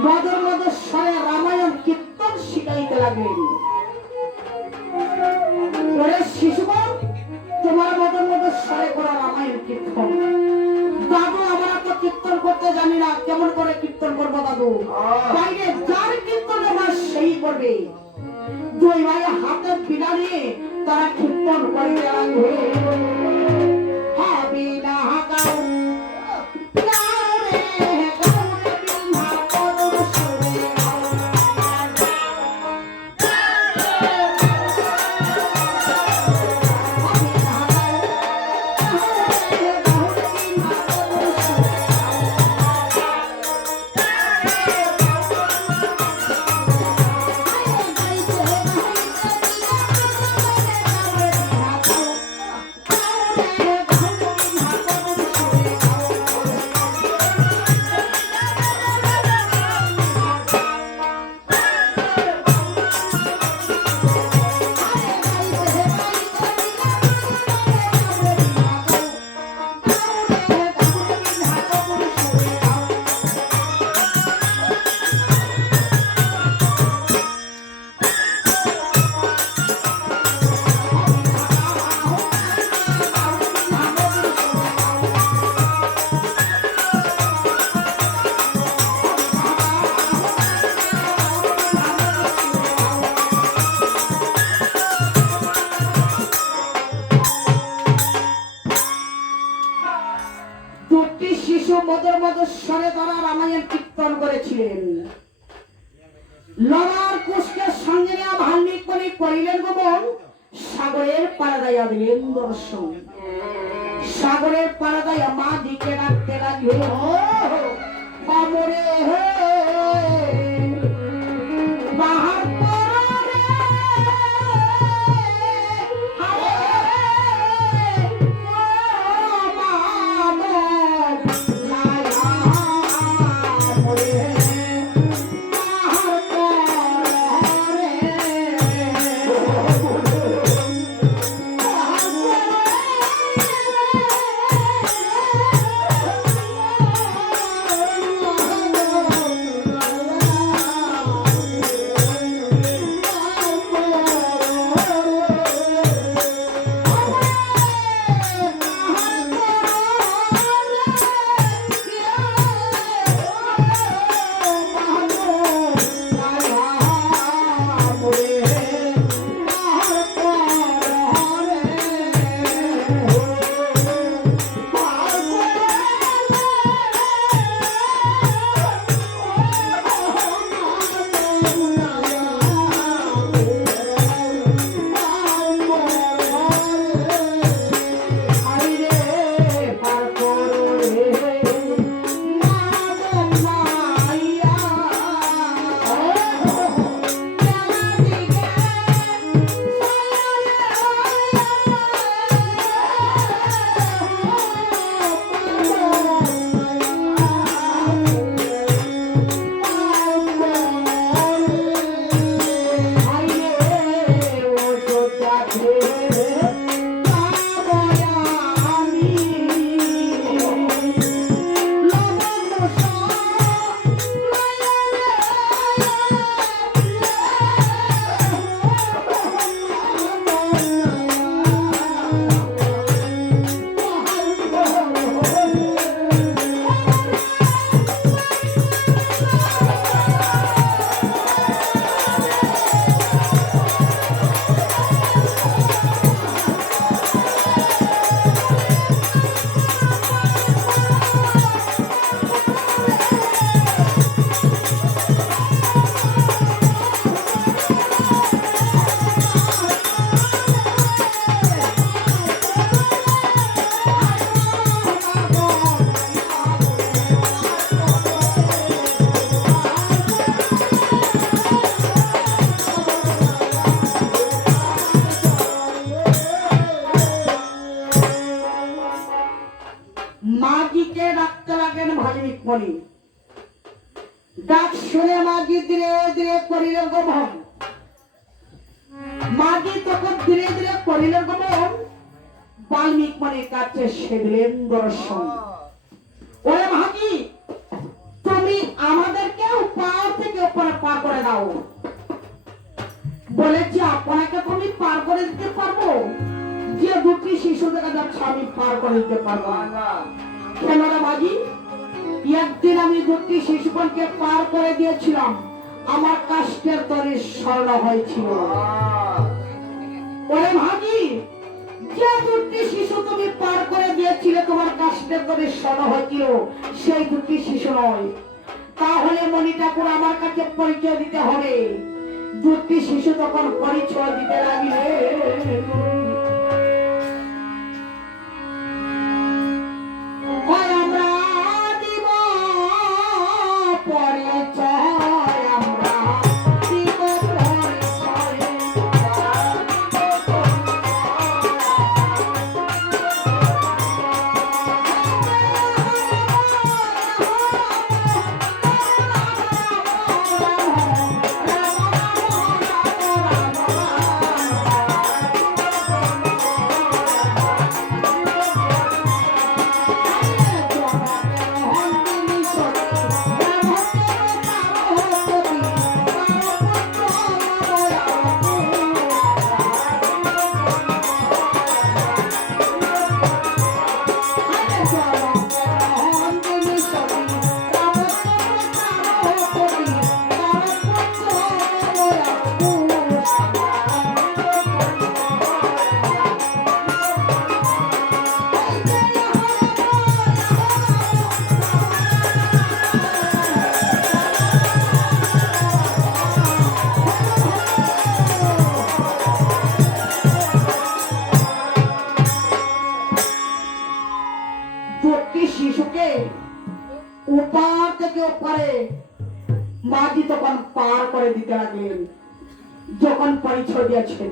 মদর মদর স্বরে রামায়ণ কীর্তন শিখাইতে লাগলেন। ওরে শিশুগণ, তোমার মদর মদর স্বরে করা রামায়ণ কীর্তন। দাদু, আমরা তো কীর্তন করতে জানি না, কেমন করে কীর্তন করবো দাদু? বাইরে যার কীর্তন আমার সেই করবে। দুই ভাই হাতে বিনা নিয়ে তারা কীর্তন করিতে লাগবে। হবে না গাও গাও রে গাও রে বিনা পদর সুরে গাও। মদর মদর স্বরে তারা রামায়ণ কীর্তন করেছিলেন। ললার কুশকে সঙ্গে নিয়ে ভাল্মিক মনি করিলেন গমন, সাগরের পাড়াদাইয়া দিলেন দর্শন। সাগরের পাড়াদাইয়া মা দিকে রাখতে লাগলেন, অমরে হে বাহার মাঝিকে ডাকতে লাগেন ভাল্মিক মনি। ডাক শুনে মাঝি ধীরে ধীরে করিলেন গমন। মাঝি তখন ধীরে ধীরে করিলেন গমন, বাল্মীক মনির কাছে সেদিলেন দর্শন। ওরে মাঝি, তুমি আমাদেরকে ক্ষমা করে দাও। বলেছি আপনাকে তুমি পার করে দিতে পারবো, যে দুটি শিশু দেখা যাচ্ছে আমি পার করে দিতে পারবো না। কেন রে মাঝি? একদিন আমি দুটি শিশুকে পার করে দিয়েছিলাম, আমার কাষ্টের তরে স্বর্ণ হয়েছিল। ওরে ভাগি, যে দুটি শিশু তুমি পার করে দিয়েছিলে তোমার কাষ্টের তরে স্বর্ণ হয়েছিল, সেই দুটি শিশু নয়। তাহলে মণি ঠাকুর আমার কাছে পরিচয় দিতে হবে। দুটি শিশু তখন পরিচয় দিতে লাগলে, আমরা দিব পরিচয়, আমরা দিব পরিচয়। শিশুকে উপার থেকে ওপারে মাঝি তখন পার করে দিতে লাগলেন। যখন পরিচয় দিয়েছেন,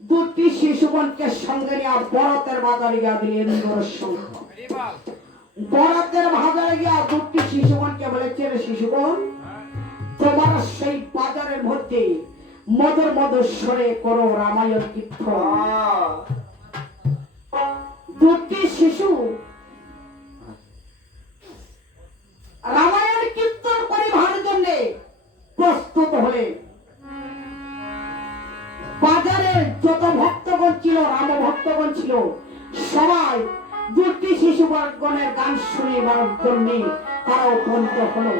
দুটি শিশুগণকে সঙ্গে নিয়ে বরাতের বাজারে গিয়া দিলেন। বরাতের বাজারে গিয়া দুটি শিশুগণকে বলেছে, শিশুগণ তোমার সেই বাজারের মধ্যে মধুর মধুর স্বরে করো রামায়ণ কীর্তন। দুটি শিশু রামায়ণ কীর্তন করিবার জন্য প্রস্তুত হলে বাজারে যত ভক্তগণ ছিল, রাম ভক্তগণ ছিল, সবাই দুটি শিশুগণের গান শুনিবার জন্য তারা উপনীত হলো।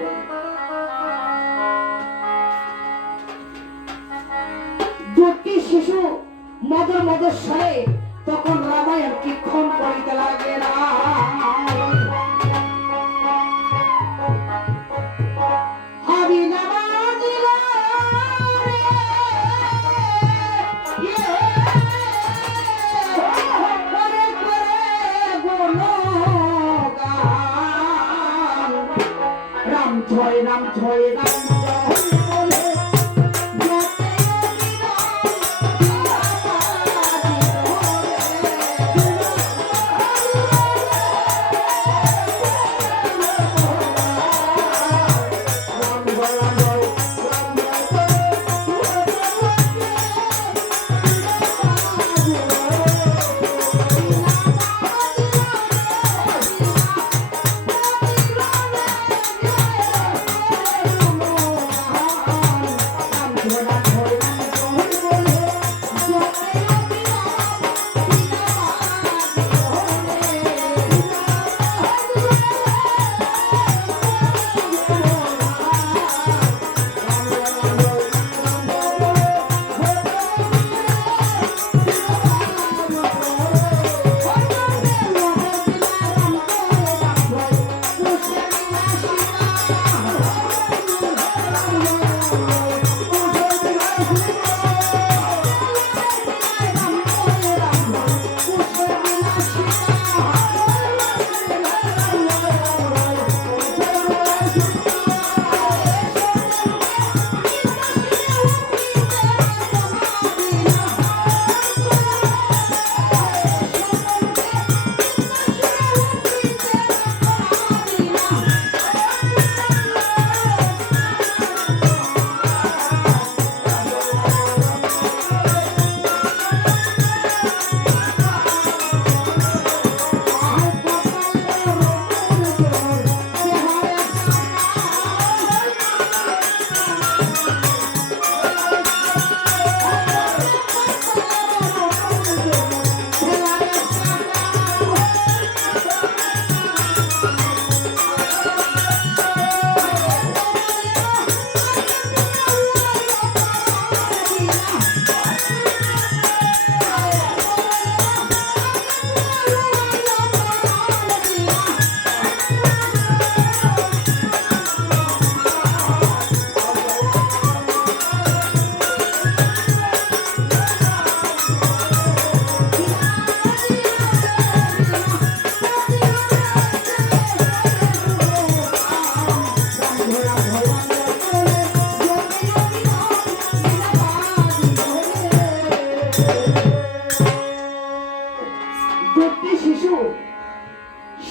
দুটি শিশু মধুর মধুর স্বরে তখন রামায়ণ কীর্তন করিতে লাগে। রাম জয় রাম জয় রাম জয়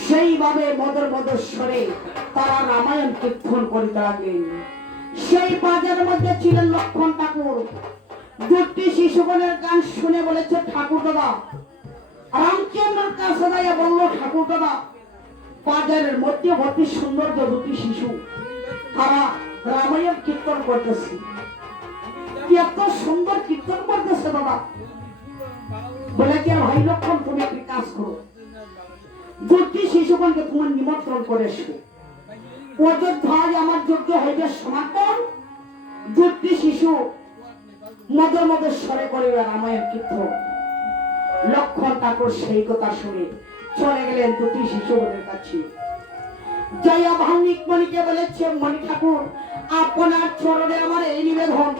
সেইভাবে মদর মদর স্বরে তারা রামায়ণ কীর্তন করিতে লাগলেন। সেই বাজারের মধ্যে ছিলেন লক্ষণ ঠাকুর। দুটি শিশুগণের গান শুনে বলেছে, ঠাকুর দাদা, রামচন্দ্রের কাছে দাঁড়িয়ে বলল, ঠাকুর দাদা, বাজারের মধ্যে অতি সুন্দর দুটি শিশু তারা রামায়ণ কীর্তন করতেছে। এত সুন্দর কীর্তন করতেছে দাদা। বলে যে, ভাই লক্ষণ, তুমি একটি কাজ করো, দুটি শিশুগণকে তোমার নিমন্ত্রণ করে এসো। অযোধ্যায় আমার যোগ্য হইবে সমাপন। দুটি শিশু মদর মদর স্বরে করে রামায়ণ কীর্তন। লক্ষণ ঠাকুর সেই কথা শুনে চলে গেলেন দুটি শিশুগণের কাছে। জয়া ভাঙ্গিক মণিকে বলেছে, মণি ঠাকুর, আপনার চরণে আমার এই নিবেদন,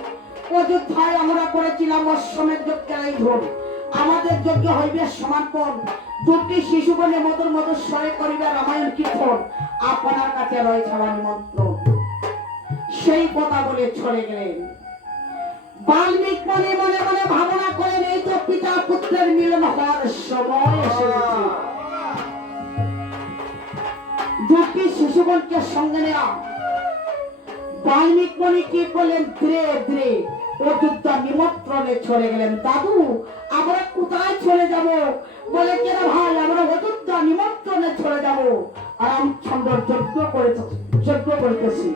অযোধ্যায় আমরা করেছিলাম অশ্বমেধ যজ্ঞের আয়োজন, আমাদের যজ্ঞ হইবে সমাপন। দুটি শিশুগণে মদর মদর স্বরে করিবে রামায়ণ কীর্তন, আপনার কাছে রয়েছে আমার নিমন্ত্রণ। সেই কথা বলে চলে গেলেন। বাল্মীক মনে মনে মনে ভাবনা করেন, এই তো পিতা পুত্রের মিলন হওয়ার সময় এসে গেছে। দুটি শিশুগণকে সঙ্গে নেওয়া বাল্মীক মনে কি করলেন, ধীরে ধীরে অযোধ্যা নিমন্ত্রণে চলে গেলেন। দাদু, আমরা কোথায় চলে যাব? বলে, কেন ভাই, আমরা অযোধ্যা নিমন্ত্রণে চলে যাব, রামচন্দ্র যজ্ঞ করতেছি।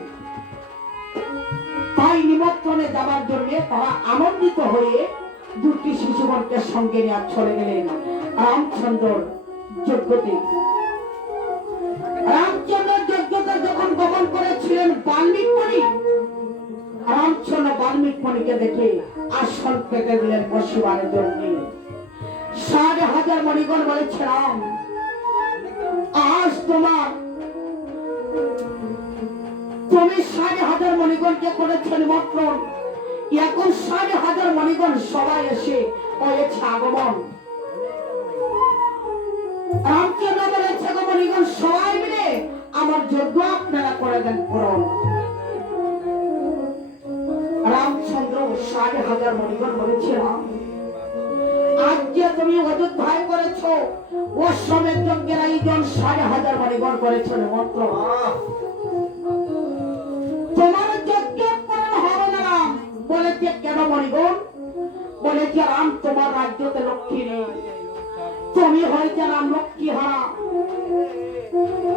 তাই নিমন্ত্রণে যাবার জন্য তারা আনন্দিত হয়ে দুটি শিশুগণকে সঙ্গে নিয়ে চলে গেলেন রামচন্দ্র যজ্ঞতে। রামচন্দ্র যজ্ঞতে যখন গমন করেছিলেন বাল্মীক মুনি, রামচন্দ্র বাল্মীক মুনিকে দেখে আসন পেতে দিলেন বসিবার জন্য। ৬০,০০০ মণিগণ বলেছে, রাম, আজ তুমি ৬০,০০০ মণিগণকে করেছ নিমন্ত্রণ, এখন ৬০,০০০ মণিগণ সবাই এসে হয়েছে আগমন। রামচন্দ্র বলেছে, মণিগণ সবাই মিলে আমার যজ্ঞ আপনারা করে দেন পূরণ। রামচন্দ্র ৬০,০০০ মণিগণ বলেছে, রাম, আজ যে তুমি অযোধ্যায় করেছ অশ্বমেধ যজ্ঞের আয়োজন, ৬০,০০০ মণিগণ করেছ নিমন্ত্রণ, তোমার যজ্ঞ পূরণ হবে না। রাম বলেছে, কেন মণিগণ? বলেছে, রাম, তোমার রাজ্যতে লক্ষ্মী নেই, তুমি হয়েছে রাম লক্ষ্মী হারা,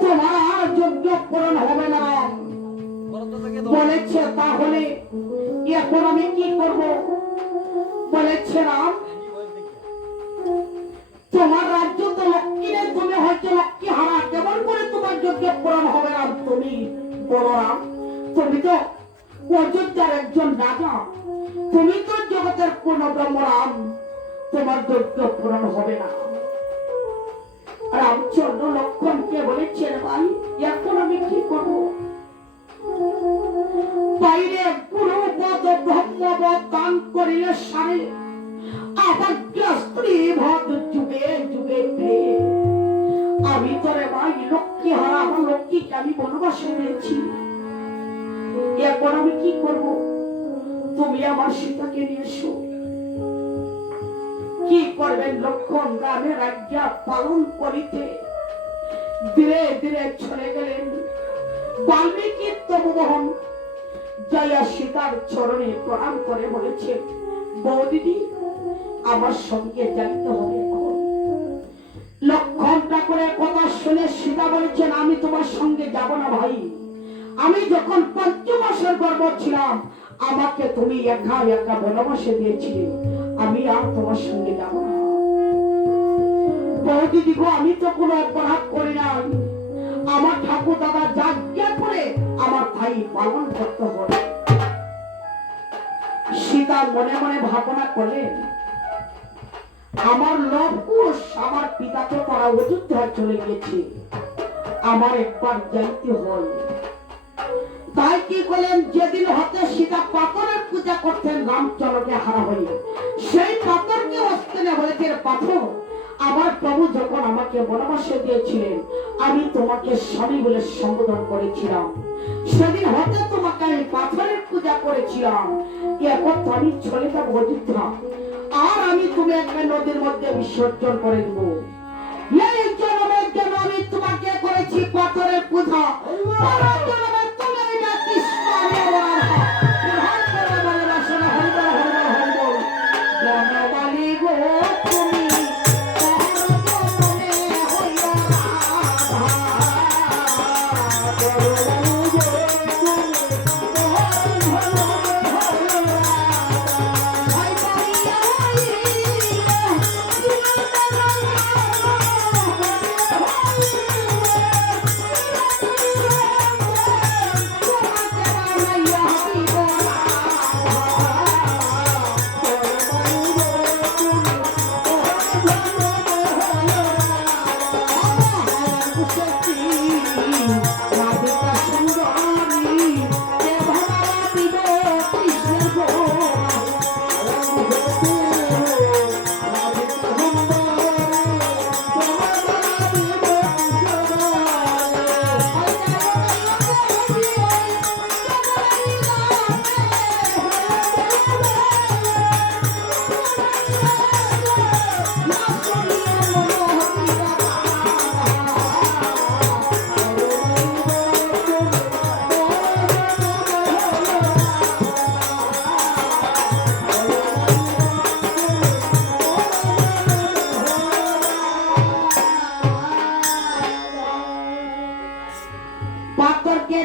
তোমার আর যজ্ঞ পূরণ হবে না। বলেছে, তাহলে এখন আমি কি করব? বলেছে, রাম, তোমার রাজ্য তো লক্ষ্মী নেই, তুমি হয়তো লক্ষ্মী হারা, কেমন করে তোমার যজ্ঞ পূরণ হবে? রাম, তুমি বলো, রাম, তুমি তো অযোধ্যার একজন রাজা, তুমি তো জগতের পূর্ণ ব্রহ্ম, রাম, তোমার যজ্ঞ পূরণ হবে না। রামচন্দ্র লক্ষণকে বলেছেন, ভাই, এখন আমি কি করব? বাইরে গুরুপদ ব্রহ্মবদ দান করিলে সারে, আবাগ্যা স্ত্রী ভদ যুগে যুগে প্রেম। আমি তোরে ভাই লক্ষ্মী হারা, আমার লক্ষ্মীকে আমি বনবাসে দিয়েছি, এখন আমি কি করব? তুমি আমার সীতাকে নিয়ে এসো। কি করবেন লক্ষণ? গ্রামে রাজ্ঞা পালন করিতে ধীরে ধীরে চলে গেলেন। বাল্মীকি তপোবন জয়া সীতার চরণে প্রণাম করে বলেছে, বৌদিদি, আমার সঙ্গে যাইতে হবে। লক্ষণ ঠাকুরের কথা শুনে সীতা বলেছেন, আমি তোমার সঙ্গে যাব না ভাই, আমি যখন ৫ মাসের গর্ভ ছিলাম আমাকে তুমি একা একা বনবাসে দিয়েছিলে, আমি আর তোমার সঙ্গে যাব না। বৌদিদি গো, আমি তো কোনো অপরাধ করি নাই, আমার ঠাকুর দাদা যাজ্ঞা করে আমার ভাই পালন করতে হবে। সীতা মনে মনে ভাবনা করলেন, আমার লবকুশ, আমার পিতা তো তারা অযোধ্যায় চলে গেছে, আমার একবার যাইতে হয়। তাই কি করলেন, যেদিন হতে সীতা পাথরের পূজা করতেন রামচন্দ্রকে হারা হয়ে, সেই পাথরকে অস্তেনে বলেছেন, পাথর, আমার প্রভু যখন আমাকে বনবাসে দিয়েছিলেন, আমি তোমাকে স্বামী বলে সম্বোধন করেছিলাম, সেদিন হতে তোমাকে আমি পাথরের পূজা করেছিলাম, এখন তো আমি চলে যাবো অযোধ্যা, আর আমি তোমাকে নদীর মধ্যে বিসর্জন করে দেবো। এই জন্মের জন্য আমি তোমাকে করেছি পাথরের পূজা, পরের জন্মে তুমি না কৃষ্ণ আমি আমার প্রধান করে বলে বাসনা হরিবল হরিবল হরিবল। বনমালী গো তুমি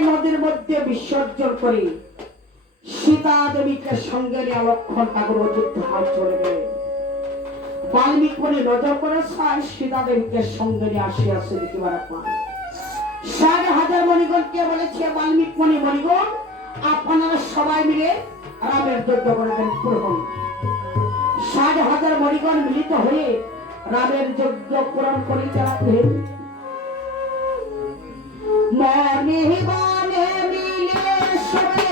নদীর মধ্যে বিসর্জন করে সীতা দেবীকে সঙ্গে নিয়ে লক্ষণ ঠাকুর অযোধ্যায় চলে গেলেন। বাল্মীকি মুনি নজর করে সীতা দেবীকে সঙ্গে নিয়ে আসিয়াছে দেখিবার পায়। ৬০,০০০ মণিগণকে বলেছে, বাল্মীকি মুনি মণিগণ আপনারা সবাই মিলে রামের যজ্ঞ করবেন পূরণ। ৬০,০০০ মণিগণ মিলিত হয়ে রামের যজ্ঞ পূরণ করে চালাতেন। মনে মনে মিলে সবে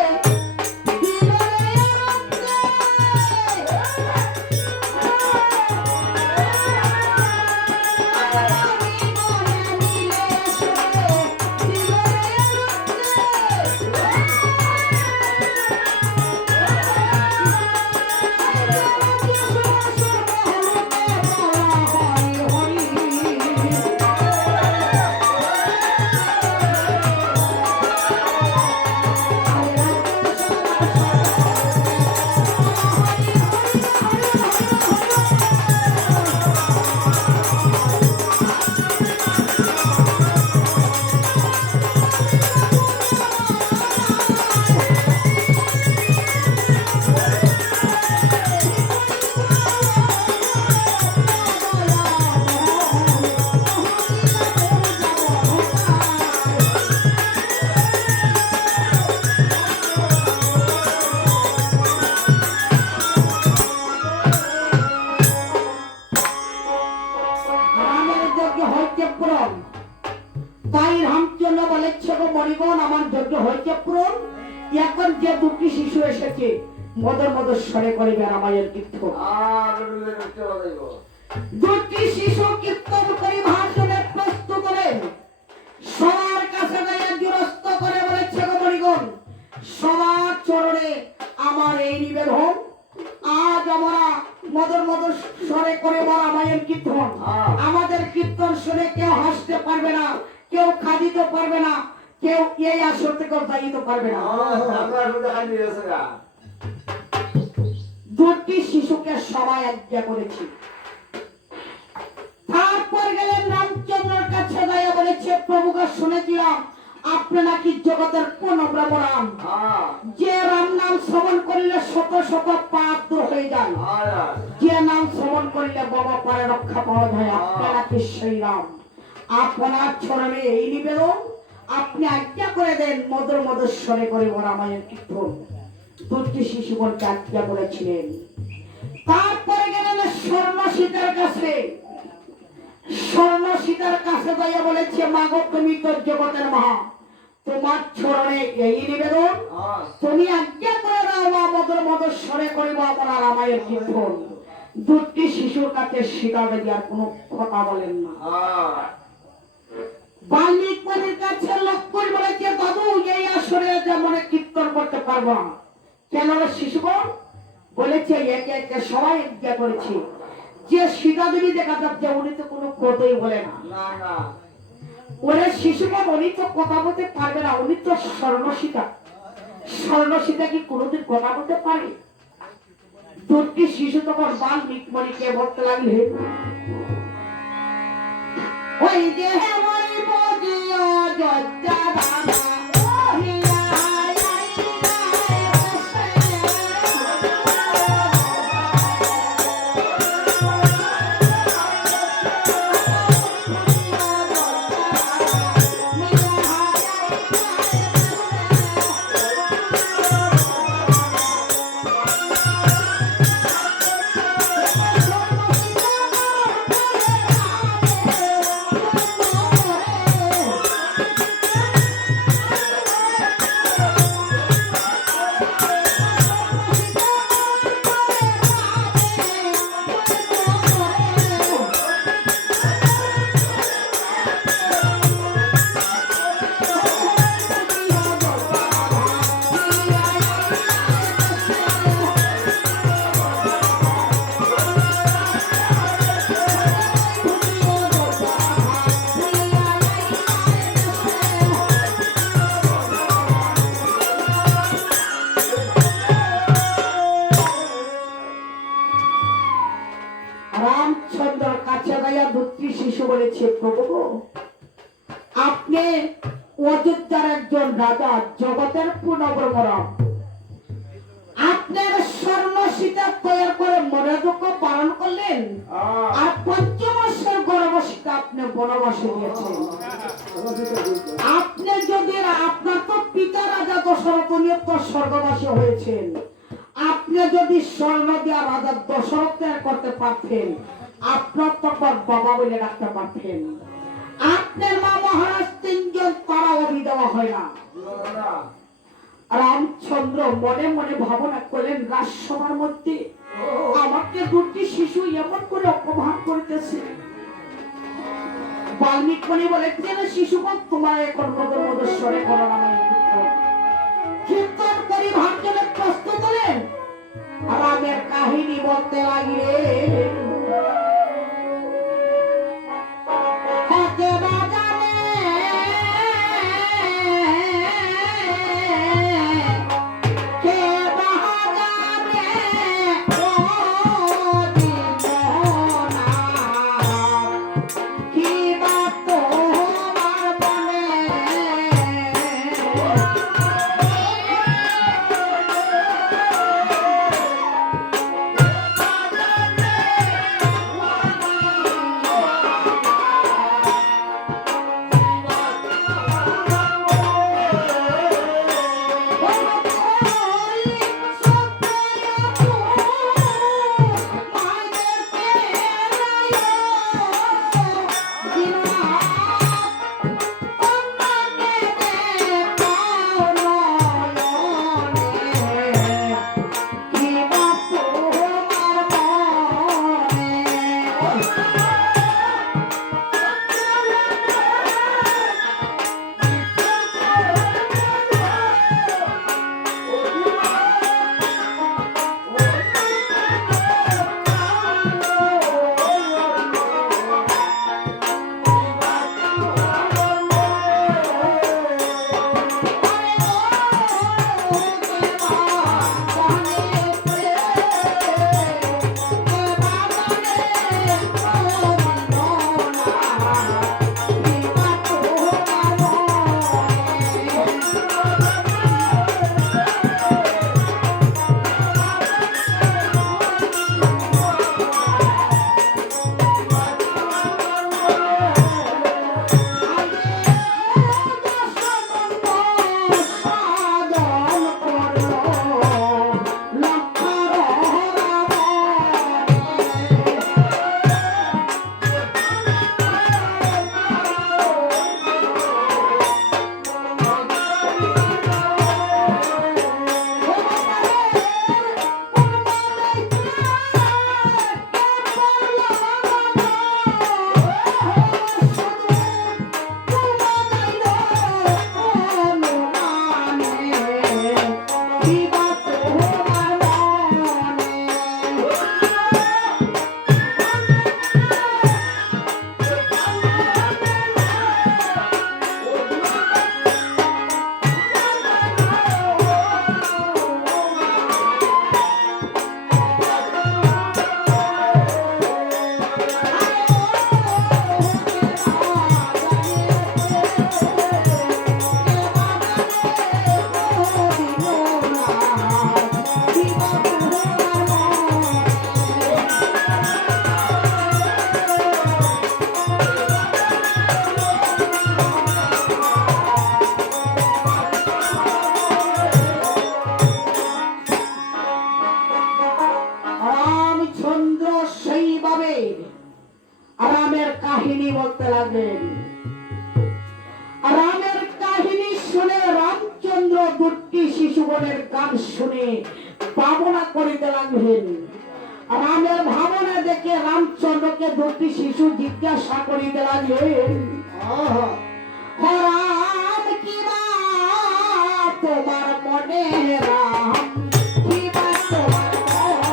এখন যে দুটি শিশু এসেছে মদর মদর স্বরে করিবে রামায়ণ কীর্তন। দুটি শিশু কীর্তন করে ভাষণে প্রস্তুত করেন, সবার কাছে জুরস্ত করে বলেছে গো মণিগণ, সবার চরণে আমার এই নিবেদন, আজ আমরা মদর মদর স্বরে করে রামায়ণ কীর্তন। আমাদের কীর্তন শুনে কেউ হাসতে পারবে না, কেউ খাদিতে পারবে না, কেউ এই আসর থেকে যাইতে পারবে না। দুটি শিশুকে সবাই আজ্ঞা করেছি। তারপর গেলেন রামচন্দ্রের কাছে যাইয়া বলেছে, প্রভুকে শুনেছিলাম আপনি নাকি জগতের কোন ব্রাহ্মণ, যে রাম নাম শ্রবণ করিলে শত শত পাপ দূর হয়ে যায়, যে নাম শ্রবণ করিলে বাবা পারে রক্ষা পাওয়া যায়, আপনি নাকি সেই রাম। আপনার চরণে এই নিবেদন, আপনি আজ্ঞা করে দেন মধুর মধুর স্বরে করে রামায়ণ কীর্তন। দুটি শিশুগণকে আজ্ঞা করেছিলেন। তারপরে গেলেন স্বর্ণ সীতার কাছে। স্বর্ণ সীতার কাছে যাইয়া বলেছে, মাগো তুমি তো জগতের মা, তোমার চরণে এই নিবেদন, তুমি আজ্ঞা করে দাও মা মধুর মধুর স্বরে করিব আপনার রামায়ণ কীর্তন। দুটি শিশুর কাছে সীতা দেবী আর কোনো কথা বলেন না। বাল্মিক মুনির কাছে লক্ষ্মণ বলেছে, দাদু এই আসরে যেমন কীর্তন করতে পারবো না। কেন রে শিশুগণ? বলেছে একে একে সবাই ইজ্ঞা করেছে যে সীতা দেবী দেখা যাচ্ছে উনি তো কোনো কথাই বলে না। ওরে শিশুগণ, উনি তো কথা বলতে পারবে না, উনি তো স্বর্ণসীতা। স্বর্ণসীতা কি কোনোদিন কথা বলতে পারে? দুটি শিশু তখন বাল্মিক মুনিকে বলতে লাগলে, ওই যে ওই বজিয়া জজ্জা দাদা রামচন্দ্রের কাছে গাইয়া দুটি শিশু বলেছে, প্রভু আপনি অযোধ্যার একজন রাজা, জগতের পুনর্বরম, আপনার স্বর্ণ সীতা তৈরি করে মর্যাদা পালন করলেন, আর 5 মাসের গর্ভসীতা আপনি বনবাসে দিয়েছেন। আপনি যদি, আপনার তো পিতা রাজা দশরথ, উনি তো স্বর্গবাসী হয়েছেন, আপনি যদি স্বর্ণ দেওয়া রাজা দশরথ করতে পারতেন, আপনার তখন বাবা বলে ডাকতে পারতেন। আপনার মা মহারাজ 3 জন, তারা অভি দেওয়া হয় না। রামচন্দ্র মনে মনে ভাবনা করলেন, রাজসভার মধ্যে আমাকে দুটি শিশু এমন করে অপমান করতেছে। বাল্মিক মুনি বলেছেন, শিশুগণ তোমার এখন মধুর মধুর স্বরে করো আমার কীর্তন করি ভাগ্যের প্রস্তুত হলেন। রামের কাহিনী বলতে লাগিলেন, কিবা তোমার মনে রামচন্দ্র সেইভাবে রামের কাহিনী বলতে লাগলেন। রামের কাহিনী শুনে রামচন্দ্র দুটি শিশুগণের গান শুনে ভাবনা করিতে লাগলেন। রামের ভাবনা দেখে রামচন্দ্রকে দুটি শিশু জিজ্ঞাসা করিতে লাগলেন, রাম কিবা তোমার মনে রাম কিবা তোমার মনে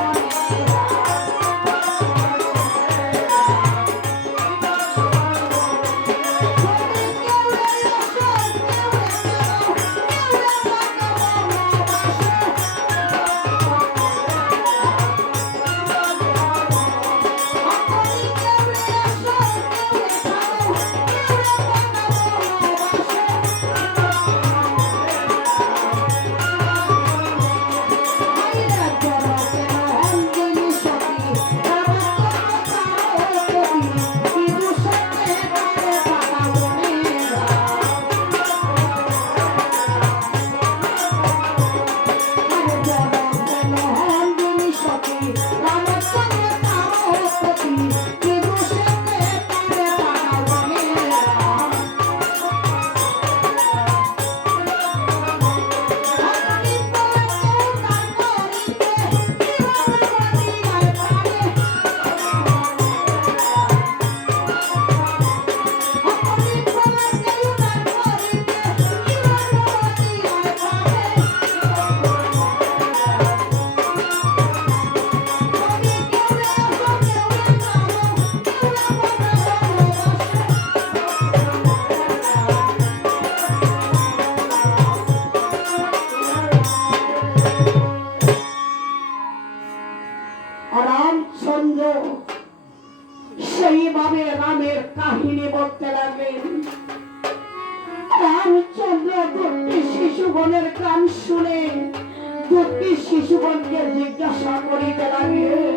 রামচন্দ্র সেইভাবে রামের কাহিনী বলতে লাগলেন। রামচন্দ্র দুটি শিশুগণের গান শুনে দুটি শিশুগণকে জিজ্ঞাসা করিতে লাগলেন,